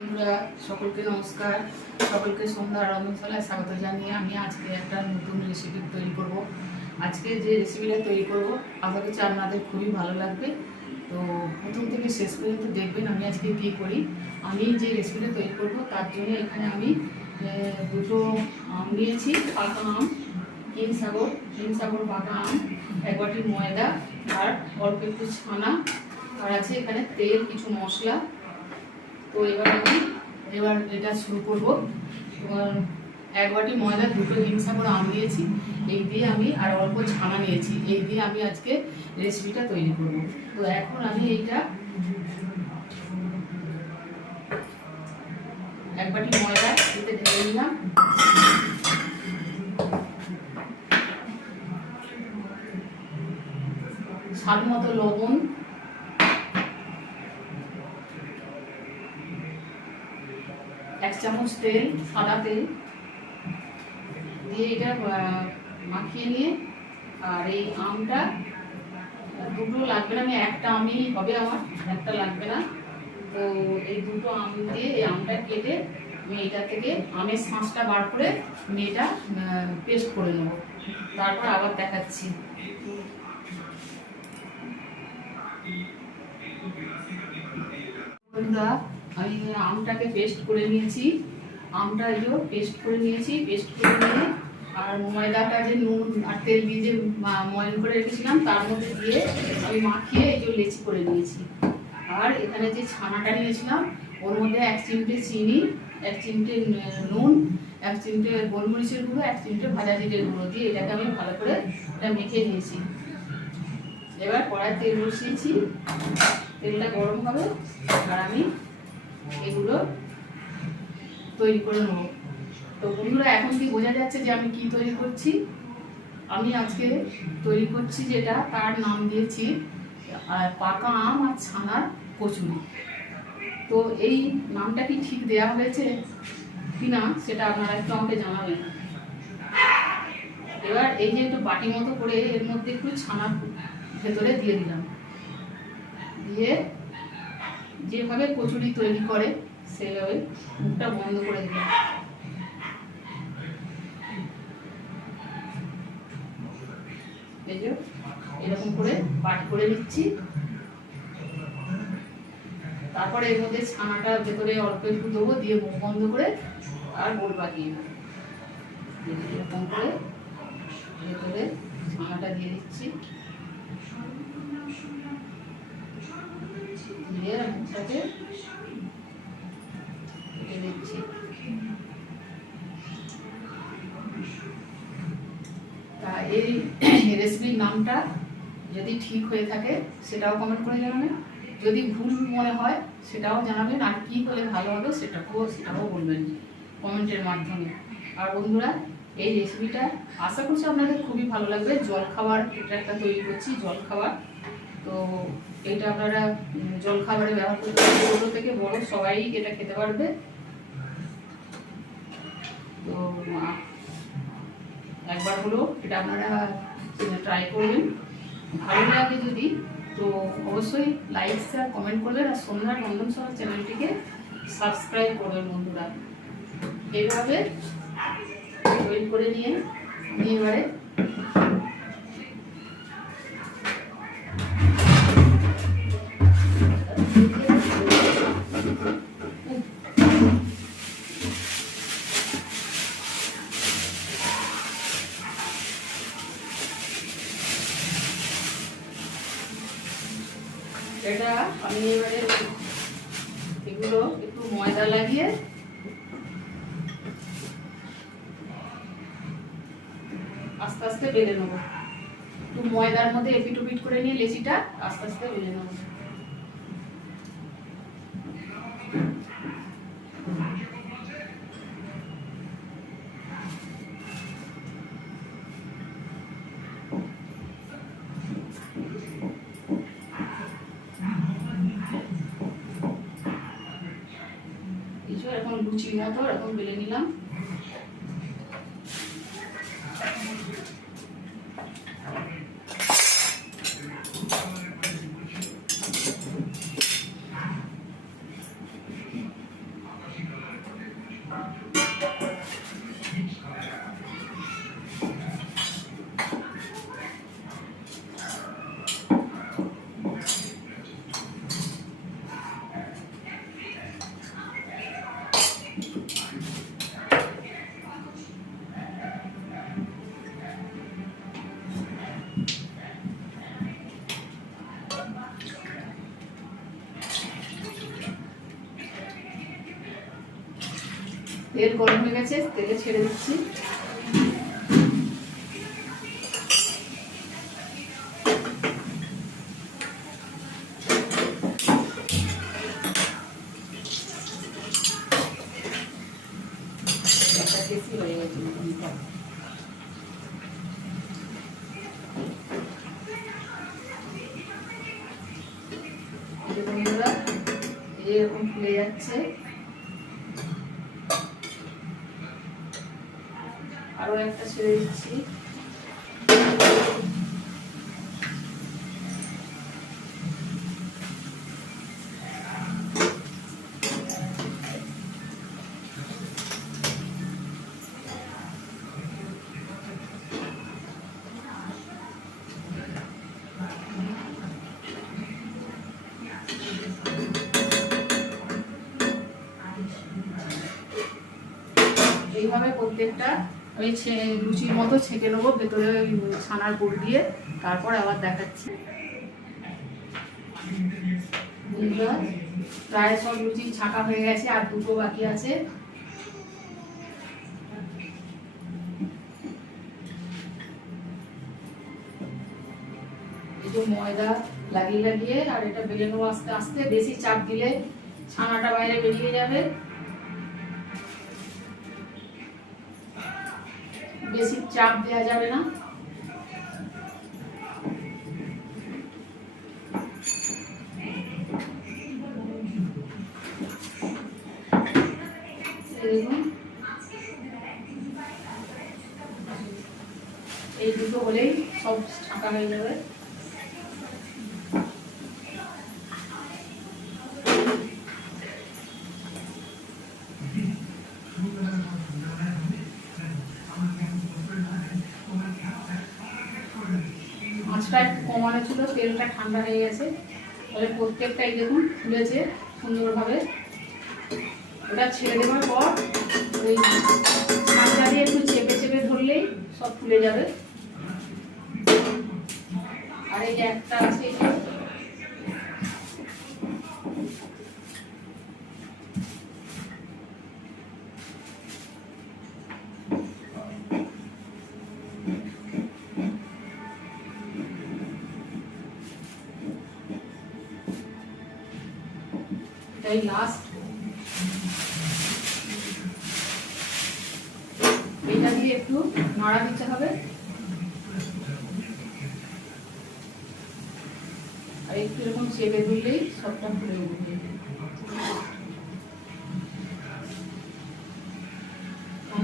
বন্ধুরা সকলকে নমস্কার। সকলকে সন্ধ্যা রন্ধনশালায় স্বাগত জানিয়ে আমি আজকে একটা নতুন রেসিপি তৈরি করব। আজকে যে রেসিপিটা তৈরি করব আশা করছি আপনাদের খুবই ভালো লাগবে। তো প্রথম থেকে শেষ পর্যন্ত দেখবেন আমি আজকে কী করি। আমি যে রেসিপিটা তৈরি করব তার জন্য এখানে আমি দুটো আম নিয়েছি, পাকা আম, হিমসাগর পাকা আম, এক বাটি ময়দা আর অল্প একটু ছানা, আর আছে এখানে তেল, কিছু মশলা। তো এবার এটা শুরু করব। এক বাটি ময়দা, দুটো হিমসাগর আম নিয়েছি, এই দিয়ে আমি আর অল্প ছানা নিয়েছি, এই দিয়ে আমি আজকে রেসিপিটা তৈরি করব। তো এখন আমি এইটা এক বাটি ময়দা এতে ঢেলে নিলাম। স্বাদ মতো লবণ, এক চামচ তেল, সাদা তেল দিয়ে এটা মাখিয়ে নিয়ে, আর এই আমটা দুটো লাগবে না, আমি একটা আমই হবে, আমার একটা লাগবে না। তো এই দুটো আম দিয়ে এই আমটা কেটে আমি এটা থেকে আমের শাঁসটা বার করে আমি এটা পেস্ট করে নেব, তারপর আবার দেখাচ্ছি। বন্ধুরা, আমি আমটাকে পেস্ট করে নিয়েছি, আমটা পেস্ট করে নিয়েছি, পেস্ট করে নিয়ে আর ময়দাটা যে নুন আর তেল দিয়ে যে ময়ন করে রেখেছিলাম তার মধ্যে দিয়ে আমি মাখিয়ে লেচি করে নিয়েছি। আর এখানে যে ছানাটা নিয়েছিলাম ওর মধ্যে 1 চিমটে চিনি, 1 চিমটে নুন, 1 চিমটে গোলমরিচের গুঁড়ো, 1 চিমটে ভাজা জিরের গুঁড়ো দিয়ে এটাকে আমি ভালো করে এটা মেখে নিয়েছি। এবার কড়াই তেল বসিয়েছি, তেলটা গরম হবে আর আমি এগুলো তৈরি করে নেব। তো বন্ধুরা, এখন কি বোঝা যাচ্ছে যে আমি কি তৈরি করছি? আমি আজকে তৈরি করছি যেটা, তার নাম দিয়েছি পাকা আম আর ছানার কচুরি। তো এই নামটা কি ঠিক দেওয়া হয়েছে কিনা সেটা আপনারা একটু আমাকে জানাবেন। এবার এই যে একটু বাটি মতো করে এর মধ্যে একটু ছানা ভেতরে দিয়ে দিলাম, দিয়ে যেভাবে কচুরি তৈরি করে সেভাবে মুখটা বন্ধ করে দিলাম। এই যে এরকম করে বাটি করে নিচ্ছি, তারপরে এর মধ্যে ছানাটা ভেতরে অল্প একটু দেবো, দিয়ে মুখ বন্ধ করে আর গোল পাকিয়ে নেব। এরকম করে ভেতরে ছানাটা দিয়ে দিচ্ছি, দিয়ে মুখটাকে দিচ্ছি। তা এই রেসিপির নামটা যদি ঠিক হয়ে থাকে সেটাও কমেন্ট করে জানাবেন, যদি ভুল মনে হয় সেটাও জানাবেন, আর কী হলে ভালো হবে সেটাও বলবেন কমেন্টের মাধ্যমে। আর বন্ধুরা, এই রেসিপিটা আশা করছি আপনাদের খুবই ভালো লাগবে। জলখাবার এটা একটা তৈরি করছি, জলখাবার। তো এটা আপনারা জলখাবারে ব্যবহার করতে পারবেন, ছোটো থেকে বড় সবাই এটা খেতে পারবে। তো একবার হলো এটা আপনারা ট্রাই করবেন, ভালো লাগে যদি তো অবশ্যই লাইক, শেয়ার, কমেন্ট করবেন, আর সন্ধ্যা রন্ধনশালা চ্যানেলটিকে সাবস্ক্রাইব করবেন। বন্ধুরা, এইভাবে তৈরি করে নিয়ে এবারে এটা আমি এবারে এগুলো একটু ময়দা লাগিয়ে আস্তে আস্তে বেলে নেব। একটু ময়দার মধ্যে এপিট ওপিট করে নিয়ে লেচিটা আস্তে আস্তে বেলে নেব। এখন লুচির মতো এরকম বেলে নিলাম। তেল গরম হয়ে গেছে, তেলে ছেড়ে দিচ্ছি। বেশি হয়ে গেছে এরকম ফুলে যাচ্ছে। আরো একটা ছেড়ে দিচ্ছি। এইভাবে প্রত্যেকটা আমি লুচির মতো ছেঁকে নেবো ভেতরে ছানার পুর দিয়ে, তারপর আবার দেখাচ্ছি। প্রায় সব লুচি ছাঁকা হয়ে গেছে, আর দুটো বাকি আছে। এই যে ময়দা লাগিয়ে লাগিয়ে আর এটা বেলে নেবো আস্তে আস্তে। বেশি চাপ দিলে ছানাটা বাইরে বেরিয়ে যাবে, বেশি চাপ দেওয়া যাবে না। এই দুটো হলেই সব ছাঁকা হয়ে যাবে। আঁচটা একটু কমানো ছিল, তেলটা ঠান্ডা হয়ে গেছে। তাহলে প্রত্যেকটাই দেখুন ফুলেছে সুন্দরভাবে। ওটা ছেড়ে দেওয়ার পর ওই ছাঁচটা দিয়ে একটু চেপে চেপে ধরলেই সব ফুলে যাবে। আর এই যে একটা আছে এটাই লাস্ট। এটা দিয়ে একটু নাড়া দিতে হবে আর একটু এরকম চেপে ধরলেই সবটা ফুলে উঠবে।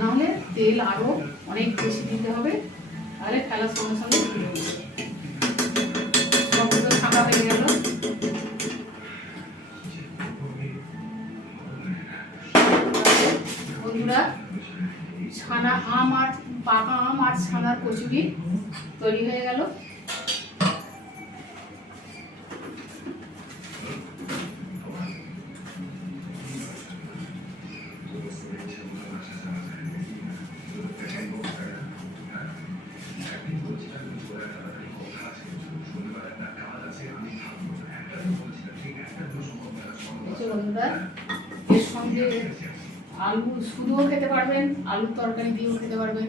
নাহলে তেল আরো অনেক বেশি দিতে হবে, তাহলে ফেলার সঙ্গে সঙ্গে ফুলে উঠবে। সবগুলো ছাঁকা হয়ে গেল। বন্ধুরা, ছানা আম আর পাকা আম আর ছানার কচুরি তৈরি হয়ে গেল। বন্ধুরা, এর সঙ্গে আলু শুধুও খেতে পারবেন, আলুর তরকারি দিয়েও খেতে পারবেন,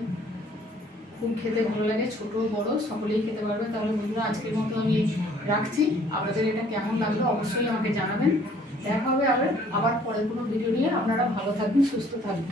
খুব খেতে ভালো লাগে। ছোট বড় সকলেই খেতে পারবে। তাহলে বন্ধুরা, আজকের মতো আমি রাখছি। আপনাদের এটা কেমন লাগলো অবশ্যই আমাকে জানাবেন। দেখা হবে আবার পরের কোনো ভিডিও নিয়ে। আপনারা ভালো থাকবেন, সুস্থ থাকবেন।